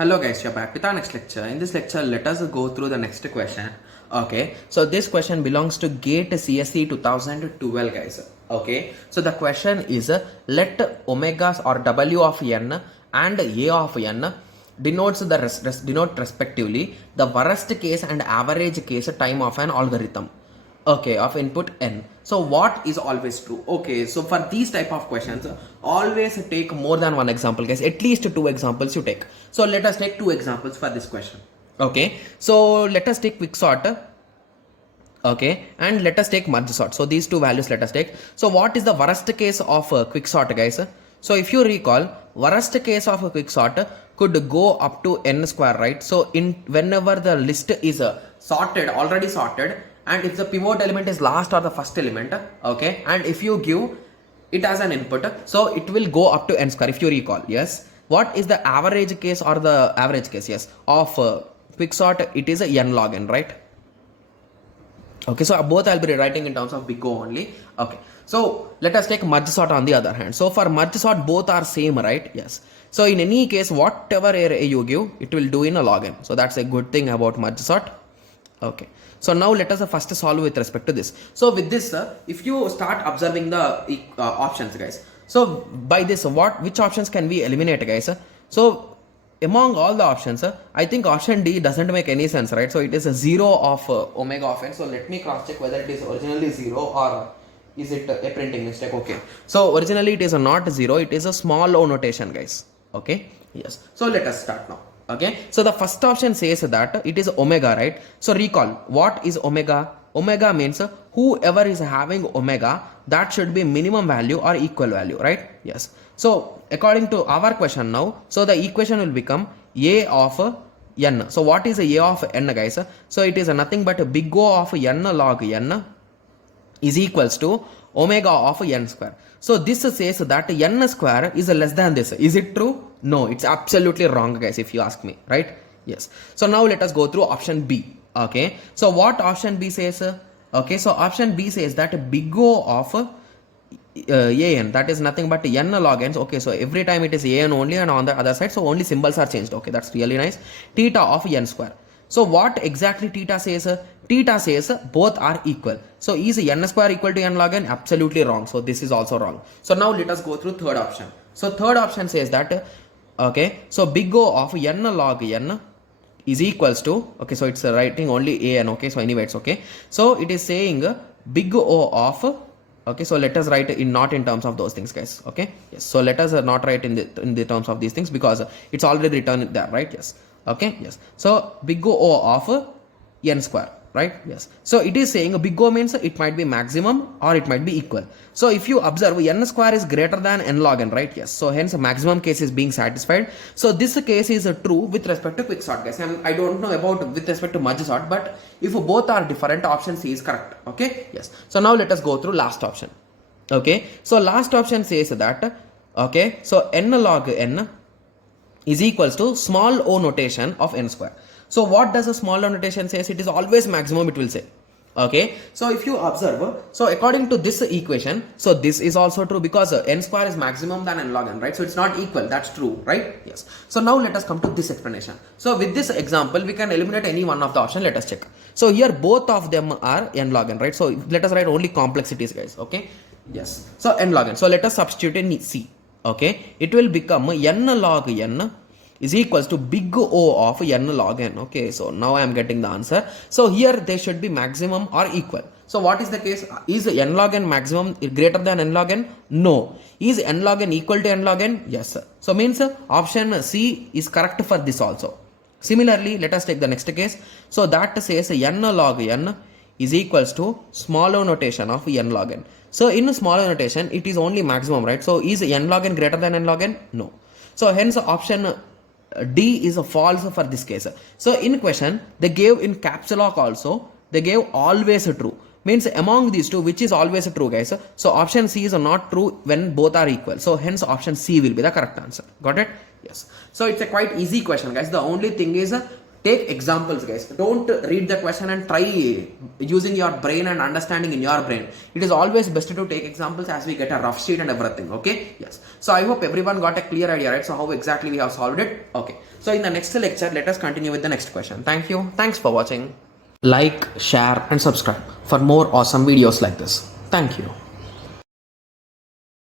Hello guys, you're back with our next lecture. In this lecture, let us go through the next question. Okay, so this question belongs to GATE CSE 2012 guys. Okay, so the question is let omegas or W of n and A of n denotes denote respectively the worst case and average case time of an algorithm. Okay, of input n. So what is always true? Okay, so for these type of questions, always take more than one example guys, at least two examples you take. So let us take two examples for this question. Okay, so let us take quicksort. Okay, and let us take merge sort. So these two values let us take. So what is the worst case of quicksort guys? So if you recall, worst case of a quicksort could go up to n square, right? So in whenever the list is sorted, already sorted, and if the pivot element is last or the first element, okay, and if you give it as an input, so it will go up to n square. If you recall, yes, what is the average case or the average case, yes, of quicksort? It is a n log n, right? Okay, so both I'll be writing in terms of big O only. Okay, so let us take merge sort on the other hand. So for merge sort, both are same, right? Yes. So in any case, whatever array you give, it will do in a log n. So that's a good thing about merge sort. Okay, so now let us first solve with respect to this. So with this, if you start observing the options guys, so by this, which options can we eliminate guys? So among all the options, I think option D doesn't make any sense, right? So it is a 0 of omega of n. So let me cross check whether it is originally 0 or is it a printing mistake. Okay, so originally it is not 0, it is a small o notation guys. Okay, yes, so let us start now. Okay, so the first option says that it is omega, right? So recall, what is omega? Omega means whoever is having omega, that should be minimum value or equal value, right? Yes. So according to our question now, so the equation will become A of n. So what is A of n guys? So it is nothing but big O of n log n is equals to omega of n square. So this says that n square is less than this. Is it true? No, it's absolutely wrong guys if you ask me, right? Yes. So now let us go through option B. Okay, so what option B says? Okay, so option B says that big O of an, that is nothing but n log n. Okay, so every time it is an only, and on the other side, so only symbols are changed. Okay, that's really nice. Theta of n square. So what exactly theta says? Theta says both are equal. So is n square equal to n log n? Absolutely wrong. So this is also wrong. So now let us go through third option. So third option says that, okay, so big O of n log n is equals to, okay, so it's writing only an. Okay, so anyway it's okay. So it is saying big O of, okay, so let us write in not in terms of those things guys. Okay, yes, so let us not write in the terms of these things because it's already written there, right? Yes. Okay, yes, so big O of n square, right? Yes, so it is saying big O means it might be maximum or it might be equal. So if you observe, n square is greater than n log n, right? Yes, so hence maximum case is being satisfied. So this case is true with respect to quicksort guys, and I don't know about with respect to merge sort, but if both are different, option C is correct. Okay, yes, so now let us go through last option. Okay, so last option says that, okay, so n log n is equals to small o notation of n square. So what does a small o notation says? It is always maximum, it will say. Okay, so if you observe, so according to this equation, so this is also true because n square is maximum than n log n, right? So it's not equal, that's true, right? Yes. So now let us come to this explanation. So with this example, we can eliminate any one of the option. Let us check. So here both of them are n log n, right? So let us write only complexities guys. Okay, yes, so n log n. So let us substitute in C. Okay, it will become n log n is equals to big O of n log n. Okay, so now I am getting the answer. So here they should be maximum or equal. So what is the case? Is n log n maximum greater than n log n? No. Is n log n equal to n log n? Yes. So means option C is correct for this also. Similarly, let us take the next case. So that says n log n is equals to small o notation of n log n. So in small o notation, it is only maximum, right? So is n log n greater than n log n? No. So hence option D is a false for this case. So in question, they gave in caps lock also, they gave always true. Means among these two, which is always true guys? So option C is not true when both are equal. So hence option C will be the correct answer. Got it? Yes. So it's a quite easy question guys. The only thing is take examples, guys. Don't read the question and try using your brain and understanding in your brain. It is always best to take examples as we get a rough sheet and everything. Okay, yes. So I hope everyone got a clear idea, right? So how exactly we have solved it. Okay, so in the next lecture, let us continue with the next question. Thank you. Thanks for watching. Like, share and subscribe for more awesome videos like this. Thank you.